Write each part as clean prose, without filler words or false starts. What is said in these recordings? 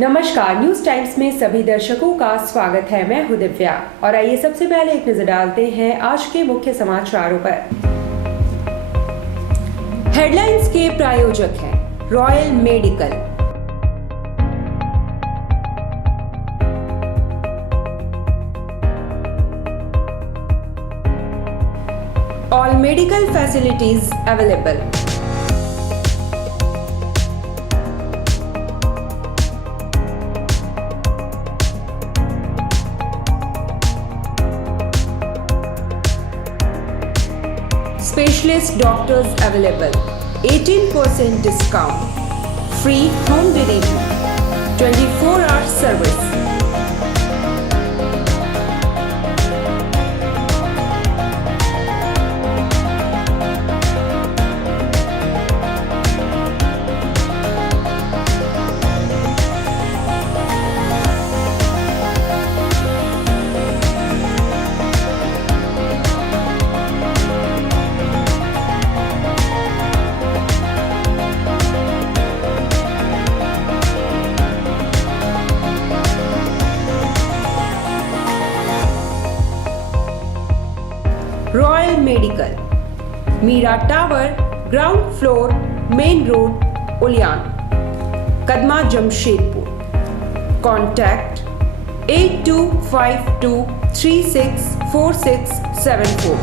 नमस्कार, news times में सभी दर्शकों का स्वागत है। मैं हूं दिव्या और आइए सबसे पहले एक नजर डालते हैं आज के मुख्य समाचारों पर। हेडलाइंस के प्रायोजक हैं royal medical. All medical facilities available. Specialist doctors available. 18% discount. Free home delivery. 24-hour service. Royal Medical, Meera Tower, ground floor, main road, Uliyan, Kadma, Jamshedpur. Contact 8252364674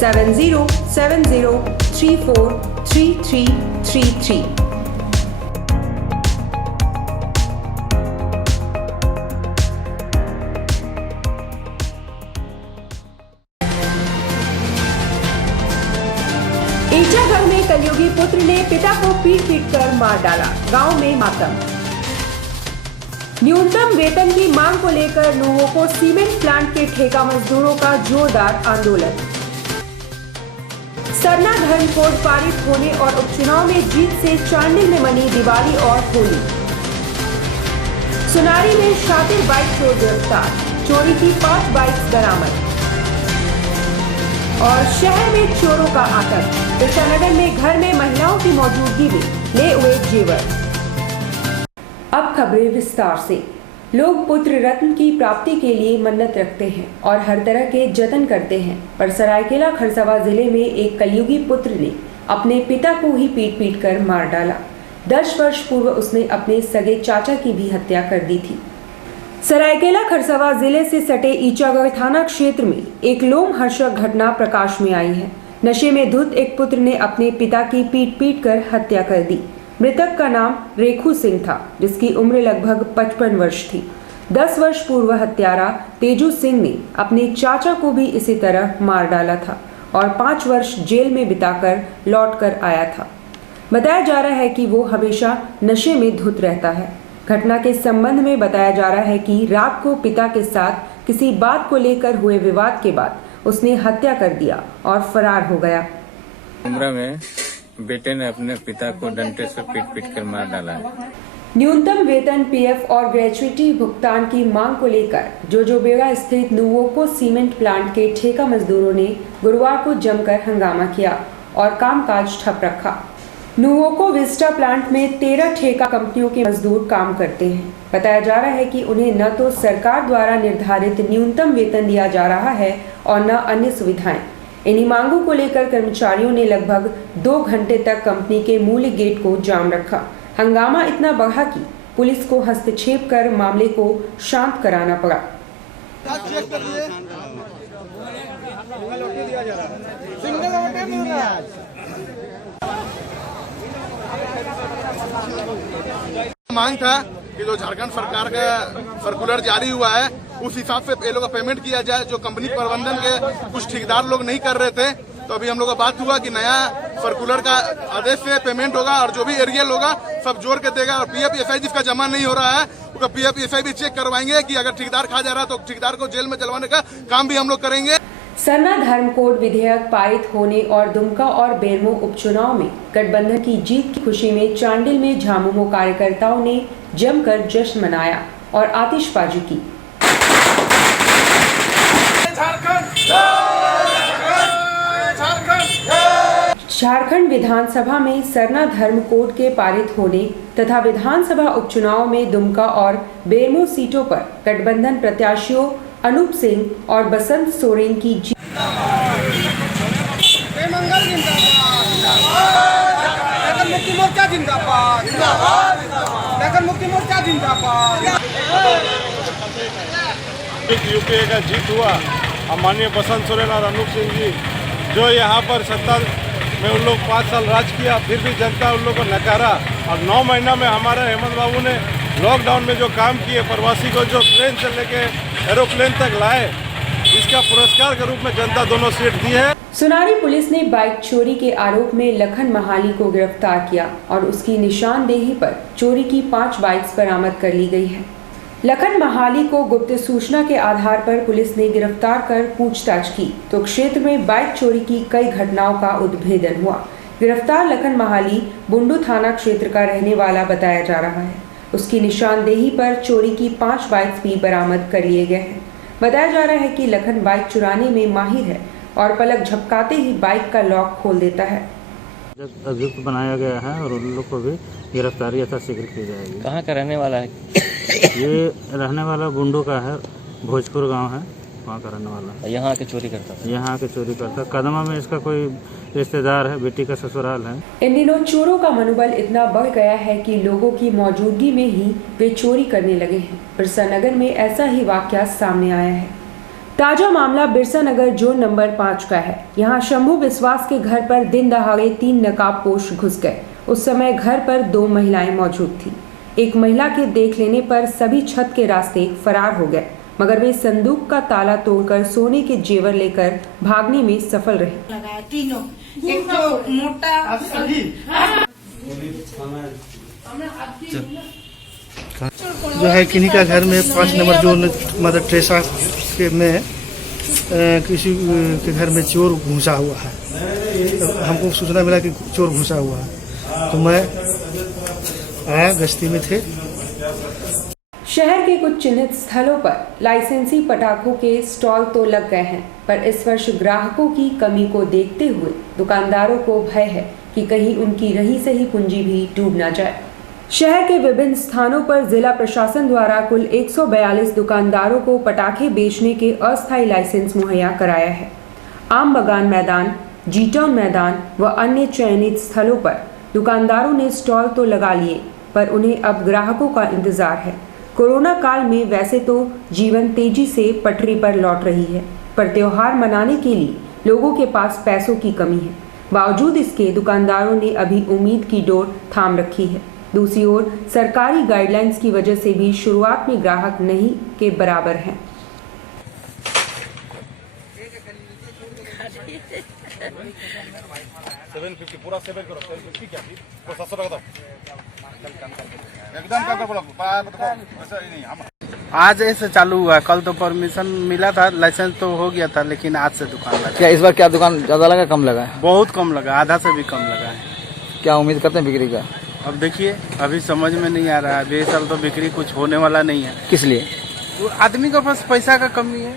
7070343333। Ichagarh में कलयुगी पुत्र ने पिता को पीट कर मार डाला, गांव में मातम। न्यूनतम वेतन की मांग को लेकर नुवोको सीमेंट प्लांट के ठेका मजदूरों का जोरदार आंदोलन। सरना धर्म कोड पारित होने और उपचुनाव में जीत से चांडिल में मनी दिवाली और होली। सुनारी में शातिर बाइक चोर गिरफ्तार, चोरी की 5 बाइक्स बरामद। और शहर में चोरों का आतंक, कृष्णानगर में घर में महिलाओं की मौजूदगी में ले हुए जेवर। अब खबरें विस्तार से। लोग पुत्र रत्न की प्राप्ति के लिए मन्नत रखते हैं और हर तरह के जतन करते हैं, पर सरायकेला खरसावां जिले में एक कलयुगी पुत्र ने अपने पिता को ही पीट कर मार डाला। 10 वर्ष पूर्व उसने अपने सगे चाचा की भी हत्या कर दी थी। सरायकेला खरसावां जिले से सटे ईचागढ़ थाना क्षेत्र में एक लोमहर्षक घटना प्रकाश में आई है। नशे में धुत एक पुत्र ने अपने पिता की पीट कर हत्या कर दी। मृतक का नाम रेखू सिंह था, जिसकी उम्र लगभग 55 वर्ष थी। 10 वर्ष पूर्व हत्यारा तेजू सिंह ने अपने चाचा को भी इसी तरह मार डाला था और 5 वर्ष जेल में बिताकर लौट कर आया था। बताया जा रहा है कि वो हमेशा नशे में धुत रहता है। घटना के संबंध में बताया जा रहा है कि रात को पिता के साथ किसी बात को लेकर हुए विवाद के बाद उसने हत्या कर दिया और फरार हो गया। उम्र में बेटे ने अपने पिता को डंडे से पीट कर मार डाला है। न्यूनतम वेतन, पीएफ और ग्रेच्युटी भुगतान की मांग को लेकर जोजोबेड़ा स्थित नुवोको सीमेंट प्लांट के ठेका मजदूरों ने गुरुवार को जमकर हंगामा किया और कामकाज ठप रखा। नुवोको विस्टा प्लांट में 13 ठेका कंपनियों के मजदूर काम करते हैं। बताया जा रहा है कि उन्हें न तो सरकार द्वारा निर्धारित न्यूनतम वेतन दिया जा रहा है और न अन्य सुविधाएं। इन्हीं मांगों को लेकर कर्मचारियों ने लगभग 2 घंटे तक कंपनी के मूल गेट को जाम रखा। हंगामा इतना बढ़ा कि पुलिस को हस्तक्षेप कर मामले को शांत कराना पड़ा। मांग था कि जो झारखंड सरकार का सर्कुलर जारी हुआ है उस हिसाब से ये लोग पेमेंट किया जाए, जो कंपनी प्रबंधन के कुछ ठेकेदार लोग नहीं कर रहे थे। तो अभी हम लोग का बात हुआ कि नया सर्कुलर का आदेश से पेमेंट होगा और जो भी एरियल होगा सब जोड़ के देगा। और पीएफ ईएसआई जिसका जमा नहीं हो रहा है उसका पीएफ ईएसआई भी चेक करवाएंगे कि अगर ठेकेदार खा जा रहा है तो ठेकेदार को जेल में चलवाने का काम भी हम लोग करेंगे। सरना धर्म कोड विधेयक पारित होने और दुमका और बेरमो उपचुनाव में गठबंधन की जीत की खुशी में चांडिल में झामुमो कार्यकर्ताओं ने जमकर जश्न मनाया और आतिशबाजी की। झारखंड विधानसभा में सरना धर्म कोड के पारित होने तथा विधानसभा उपचुनाव में दुमका और बेरमो सीटों पर गठबंधन प्रत्याशियों अनूप सिंह और बसंत सोरेन की जीत। मुक्ति मोर्चा जिंदाबाद, जिंदाबाद, मुक्ति मोर्चा जिंदाबाद। यूपीए का जीत हुआ और माननीय बसंत सोरेन और अनूप सिंह जी जो यहाँ पर सत्ता में उन लोग 5 साल राज किया, फिर भी जनता उन लोग को नकारा। और 9 महीना में हमारे हेमंत बाबू ने लॉकडाउन में जो काम किए, प्रवासी को जो ट्रेन से लेके एरोप्लेन तक लाए, इसका पुरस्कार के रूप में जनता दोनों सीट दी है। सुनारी पुलिस ने बाइक चोरी के आरोप में लखन महाली को गिरफ्तार किया और उसकी निशानदेही पर चोरी की 5 बाइक्स बरामद कर ली गई है। लखन महाली को गुप्त सूचना के आधार पर पुलिस ने गिरफ्तार कर पूछताछ की तो क्षेत्र में बाइक चोरी की कई घटनाओं का उद्भेदन हुआ। गिरफ्तार लखन महाली बुंडू थाना क्षेत्र का रहने वाला बताया जा रहा है। उसकी निशानदेही पर चोरी की 5 बाइक्स भी बरामद कर लिए गए हैं। बताया जा रहा है कि लखन बाइक चुराने में माहिर है और पलक झपकाते ही बाइक का लॉक खोल देता है। अभियुक्त बनाया गया है और उन लोग को भी गिरफ्तारी यथाशीघ्र की जाएगी। कहाँ का रहने वाला है? ये रहने वाला बुंडू का है, भोजपुर गांव है, वहाँ का रहने वाला है। यहाँ के चोरी करता था? यहाँ के चोरी करता। कदमा में इसका कोई रिश्तेदार है, बेटी का ससुराल है। इन दिनों चोरों का मनोबल इतना बढ़ गया है कि लोगों की मौजूदगी में ही वे चोरी करने लगे हैं। बिरसा नगर में ऐसा ही वाकया सामने आया है। ताजा मामला बिरसा नगर जोन नंबर 5 का है। यहाँ शंभू विश्वास के घर पर दिन दहाड़े 3 नकाबपोश घुस गए। उस समय घर पर 2 महिलाएं मौजूद थी। एक महिला के देख लेने पर सभी छत के रास्ते फरार हो गए, मगर वे संदूक का ताला तोड़कर सोने के जेवर लेकर भागने में सफल रहे। तीनों, एक तो मोटा जो है किन्हीं का घर में 5 नंबर जोन मदर टेरेसा के में किसी के घर में चोर घुसा हुआ है। तो हमको सूचना मिला कि चोर घुसा हुआ है, तो मैं आया, गश्ती में थे। शहर के कुछ चिन्हित स्थलों पर लाइसेंसी पटाखों के स्टॉल तो लग गए हैं, पर इस वर्ष ग्राहकों की कमी को देखते हुए दुकानदारों को भय है कि कहीं उनकी रही सही पूंजी भी डूब न जाए। शहर के विभिन्न स्थानों पर जिला प्रशासन द्वारा कुल 142 दुकानदारों को पटाखे बेचने के अस्थायी लाइसेंस मुहैया कराया है। आम बगान मैदान, जी टाउन मैदान व अन्य चयनित स्थलों पर दुकानदारों ने स्टॉल तो लगा लिए, पर उन्हें अब ग्राहकों का इंतजार है। कोरोना काल में वैसे तो जीवन तेजी से पटरी पर लौट रही है, पर त्योहार मनाने के लिए लोगों के पास पैसों की कमी है। बावजूद इसके दुकानदारों ने अभी उम्मीद की डोर थाम रखी है। दूसरी ओर सरकारी गाइडलाइंस की वजह से भी शुरुआत में ग्राहक नहीं के बराबर हैं। आज ऐसे चालू हुआ, कल तो परमिशन मिला था, लाइसेंस तो हो गया था, लेकिन आज से दुकान लगा। क्या इस बार क्या दुकान ज्यादा लगा कम लगा? बहुत कम लगा, आधा से भी कम लगा है। क्या उम्मीद करते हैं बिक्री का? अब देखिए, अभी समझ में नहीं आ रहा है। अभी साल तो बिक्री कुछ होने वाला नहीं है। किस लिए? तो आदमी के पास पैसा का कमी है,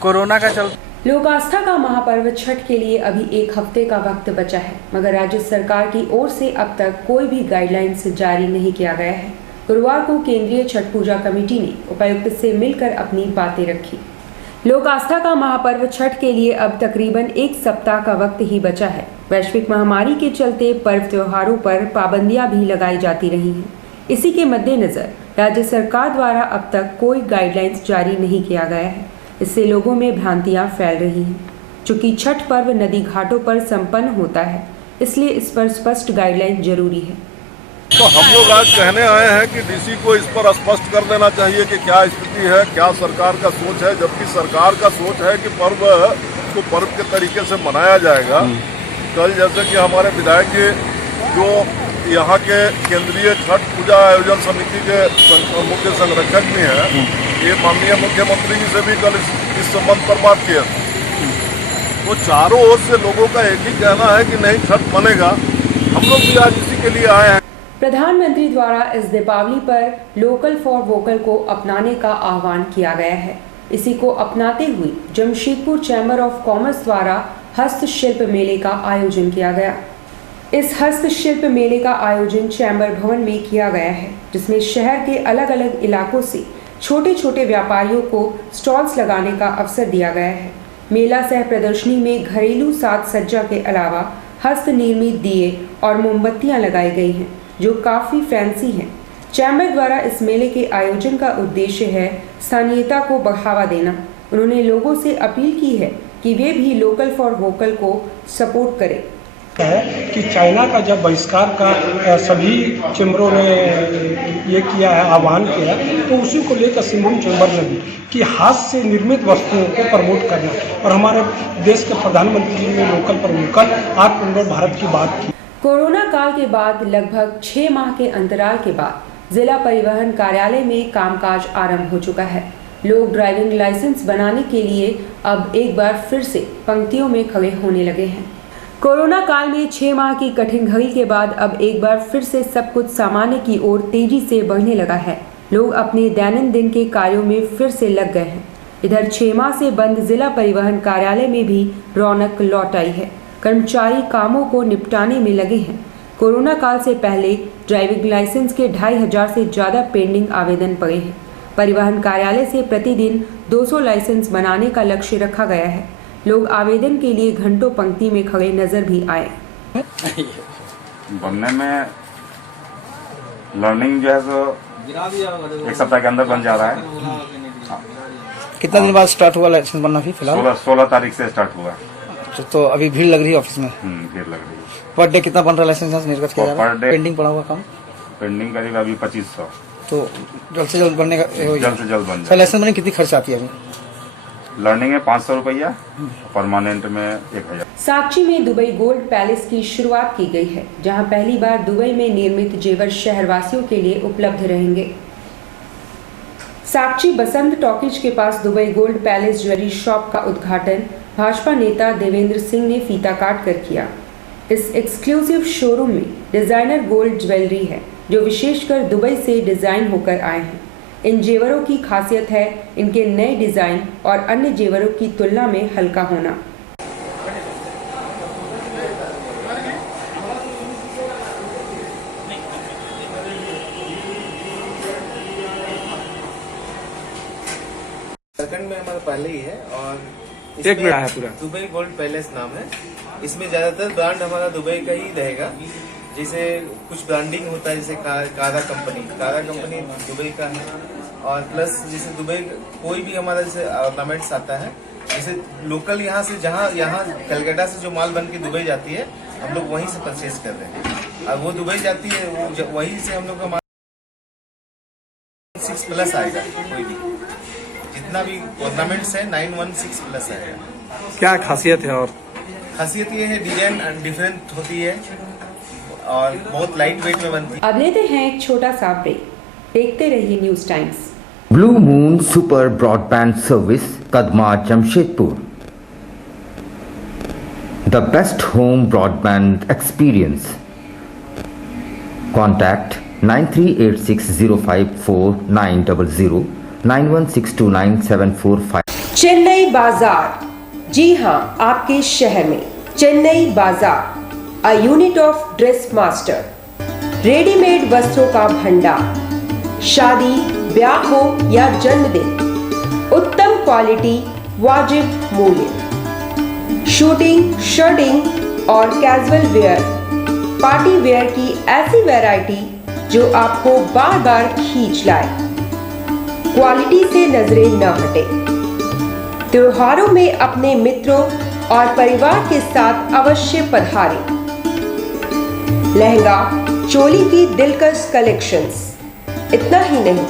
कोरोना का चलता। लोक आस्था का महापर्व छठ के लिए अभी 1 हफ्ते का वक्त बचा है, मगर राज्य सरकार की ओर से अब तक कोई भी गाइडलाइंस जारी नहीं किया गया है। गुरुवार को केंद्रीय छठ पूजा कमेटी ने उपायुक्त से मिलकर अपनी बातें रखी। लोक आस्था का महापर्व छठ के लिए अब तकरीबन 1 सप्ताह का वक्त ही बचा है। वैश्विक महामारी के चलते पर्व त्योहारों पर पाबंदियां भी लगाई जाती रही हैं। इसी के मद्देनजर राज्य सरकार द्वारा अब तक कोई गाइडलाइंस जारी नहीं किया गया है। इससे लोगों में भ्रांतियां फैल रही हैं। चूंकि छठ पर्व नदी घाटों पर संपन्न होता है, इसलिए इस पर स्पष्ट गाइडलाइन जरूरी है। तो हम लोग आज कहने आए हैं कि डीसी को इस पर स्पष्ट कर देना चाहिए कि क्या स्थिति है, क्या सरकार का सोच है। जबकि सरकार का सोच है कि पर्व को पर्व के तरीके से मनाया जाएगा। कल जैसे कि हमारे विधायक जी जो यहाँ के केंद्रीय छठ पूजा आयोजन समिति के मुख्य संरक्षक भी हैं, ये माननीय मुख्यमंत्री जी से भी कल इस संबंध पर बात किया। वो चारों ओर से लोगों का एक ही कहना है कि नहीं, छठ बनेगा। हम लोग भी आज इसी के लिए आए हैं। प्रधानमंत्री द्वारा इस दीपावली पर लोकल फॉर वोकल को अपनाने का आह्वान किया गया है। इसी को अपनाते हुए जमशेदपुर चैम्बर ऑफ कॉमर्स द्वारा हस्तशिल्प मेले का आयोजन किया गया। इस हस्तशिल्प मेले का आयोजन चैम्बर भवन में किया गया है, जिसमें शहर के अलग अलग इलाकों से छोटे छोटे व्यापारियों को स्टॉल्स लगाने का अवसर दिया गया है। मेला सह प्रदर्शनी में घरेलू साज सज्जा के अलावा हस्त निर्मित दिए और मोमबत्तियां लगाई गई हैं, जो काफ़ी फैंसी हैं। चैम्बर द्वारा इस मेले के आयोजन का उद्देश्य है स्थानीयता को बढ़ावा देना। उन्होंने लोगों से अपील की है कि वे भी लोकल फॉर वोकल को सपोर्ट करें। है कि चाइना का जब बहिष्कार का सभी चैम्बरों ने ये किया है, आह्वान किया, तो उसी को लेकर सिंहभूम चैम्बर ने भी कि हाथ से निर्मित वस्तुओं को प्रमोट करना। और हमारे देश के प्रधानमंत्री जी ने लोकल पर वोकल आत्मनिर्भर भारत की बात की। कोरोना काल के बाद लगभग 6 माह के अंतराल के बाद जिला परिवहन कार्यालय में कामकाज आरंभ हो चुका है। लोग ड्राइविंग लाइसेंस बनाने के लिए अब एक बार फिर से पंक्तियों में खड़े होने लगे हैं। कोरोना काल में 6 माह की कठिन घड़ी के बाद अब एक बार फिर से सब कुछ सामान्य की ओर तेजी से बढ़ने लगा है। लोग अपने दैनंदिन के कार्यों में फिर से लग गए हैं। इधर 6 माह से बंद जिला परिवहन कार्यालय में भी रौनक लौट आई है। कर्मचारी कामों को निपटाने में लगे हैं। कोरोना काल से पहले ड्राइविंग लाइसेंस के 2500 से ज़्यादा पेंडिंग आवेदन पड़े हैं। परिवहन कार्यालय से प्रतिदिन 200 लाइसेंस बनाने का लक्ष्य रखा गया है। लोग आवेदन के लिए घंटों पंक्ति में खड़े नजर भी आए। बनने में लर्निंग जो है सो 1 सप्ताह के अंदर बन जा रहा है। कितना दिन बाद स्टार्ट हुआ लाइसेंस बनना? भी फिलहाल 16 तारीख से स्टार्ट हुआ। तो अभी भीड़ लग रही है ऑफिस में? भीड़ लग रही है। पर डे कितना बन रहा है लाइसेंस निर्गत किया जा रहा है? पर डे पेंडिंग पड़ा हुआ काम? पेंडिंग करीब अभी 2500। तो जल्द से जल्द बनने का जल्द से जल्द बन जाए। लाइसेंस बनने कितनी खर्च आती है अभी? लर्निंग में 500 रुपया, परमानेंट में 1000। साक्षी में दुबई गोल्ड पैलेस की शुरुआत की गई है, जहां पहली बार दुबई में निर्मित जेवर शहरवासियों के लिए उपलब्ध रहेंगे। साक्षी बसंत टॉकीज के पास Dubai gold palace jewellery shop का उद्घाटन भाजपा नेता देवेंद्र सिंह ने फीता काट कर किया। इस एक्सक्लूसिव शोरूम में डिजाइनर गोल्ड ज्वेलरी है, जो विशेषकर दुबई से डिजाइन होकर आए हैं। इन जेवरों की खासियत है इनके नए डिजाइन और अन्य जेवरों की तुलना में हल्का होना। झारखंड में हमारा पहले ही है और एक मिनट है पूरा। दुबई गोल्ड पैलेस नाम है। इसमें ज्यादातर ब्रांड हमारा दुबई का ही रहेगा। जैसे कुछ ब्रांडिंग होता है, जैसे कारा कंपनी दुबई का है। और प्लस जैसे दुबई कोई भी हमारा जैसे ऑर्नामेंट्स आता है, जैसे लोकल यहाँ से यहाँ कलकत्ता से जो माल बन के दुबई जाती है, हम लोग वहीं से परचेज कर रहे हैं। और वो दुबई जाती है, वहीं से हम लोग का 6+ आएगा। कोई भी जितना भी ऑर्नामेंट्स है 916+ आएगा। क्या खासियत है? और खासियत ये है डिजाइन डिफरेंट होती है और बहुत लाइट वेट में बनती है। अब लेते हैं एक छोटा सा ब्रेक। देखते रहिए news times. Blue moon super broadband service, Kadma, Jamshedpur. The best home broadband experience. Contact 9386054900 91629745। Chennai बाजार, जी हाँ, आपके शहर में चेन्नई बाजार, a unit of dress master. Readymade वस्त्रों का भंडार। शादी, ब्याह हो या जन्मदिन, उत्तम क्वालिटी, वाजिब मूल्य। शूटिंग, शर्टिंग और कैजुअल वेयर, पार्टी वेयर की ऐसी वैरायटी जो आपको बार बार खींच लाए। क्वालिटी से नजरें न हटे। त्योहारों में अपने मित्रों और परिवार के साथ अवश्य पधारें। लहंगा, चोली की दिलकश कलेक्शंस। इतना ही नहीं,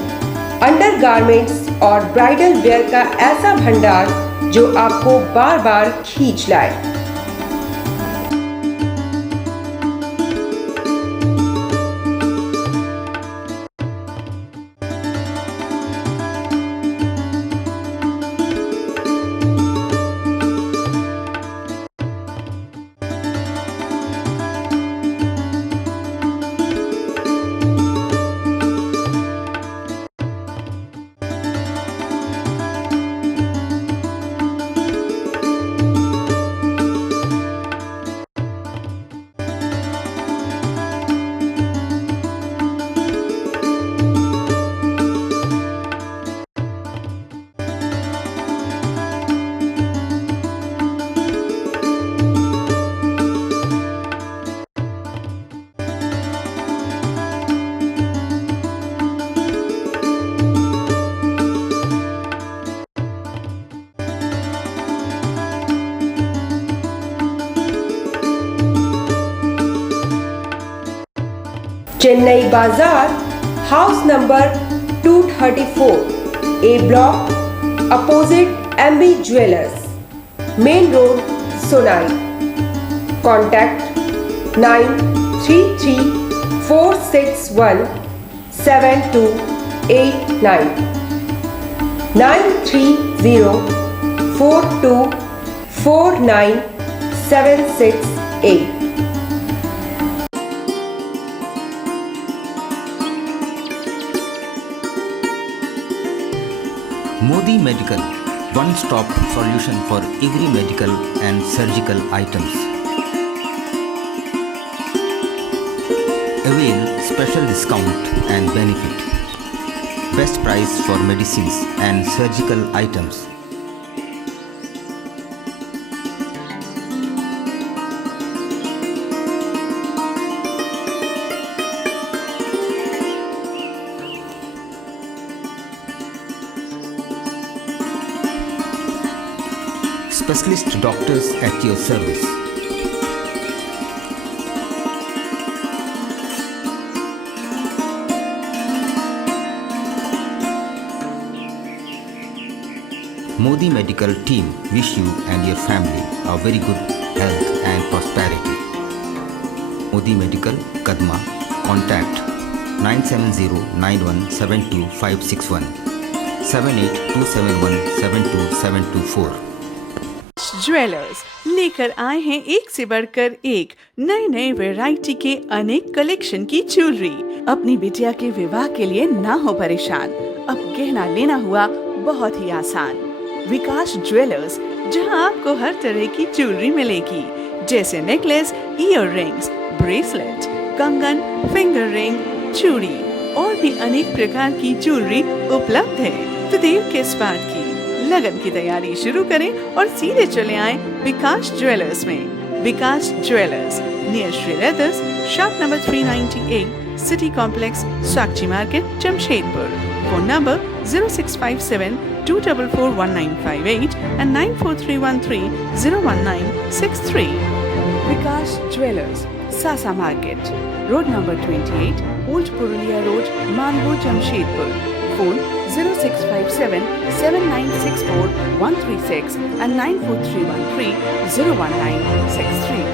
अंडरगारमेंट्स और ब्राइडल वेयर का ऐसा भंडार जो आपको बार बार खींच लाए। Chennai Bazaar, house number 234, A block, opposite MB Jewelers, Main Road, Sonai. Contact 933-461-7289, 930-4249-768. Modi Medical, one-stop solution for every medical and surgical items. Avail special discount and benefit. Best price for medicines and surgical items. Specialist doctors at your service. Modi Medical team wish you and your family a very good health and prosperity. Modi Medical, Kadma. Contact 970-9172-561, 78-271-72724. Jewellers लेकर आए हैं एक से बढ़कर एक नए नए variety के अनेक कलेक्शन की ज्वेलरी। अपनी बिटिया के विवाह के लिए ना हो परेशान, अब गहना लेना हुआ बहुत ही आसान। विकास ज्वेलर्स, जहां आपको हर तरह की ज्वेलरी मिलेगी, जैसे नेकलेस, इयर रिंग्स, ब्रेसलेट, कंगन, फिंगर रिंग, चूड़ी और भी अनेक प्रकार की ज्वेलरी उपलब्ध है। तो देर किस बात की, लगन की तैयारी शुरू करें और सीधे चले आए विकास ज्वेलर्स में। Vikas jewellers, near Shri leathers, shop number 398, city complex, Sakshi market, Jamshedpur. Phone number 0657-244-1958 and 94313-01963. Vikas Jewelers, Sasa Market, Road number 28, Old Purulia Road, Mango, Jamshedpur. Phone 0657-7964-136 and 94313-01963.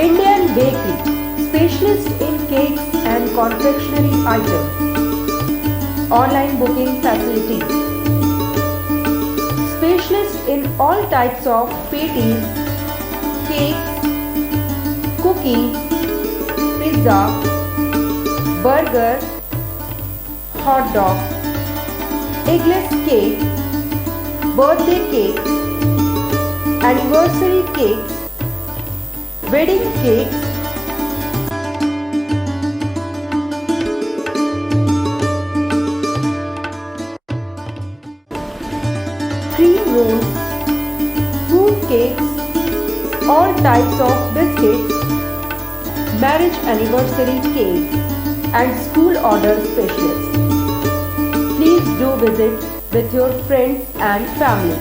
Indian Bakery, specialist in cakes and confectionery items. Online booking facilities. Specialist in all types of patties, cakes, cookies, pizza, burger, hot dog, eggless cake, birthday cake, anniversary cakes, wedding cakes, cream rolls, fruit cakes, all types of biscuits, marriage anniversary cake and school order specialists. Please do visit with your friends and family.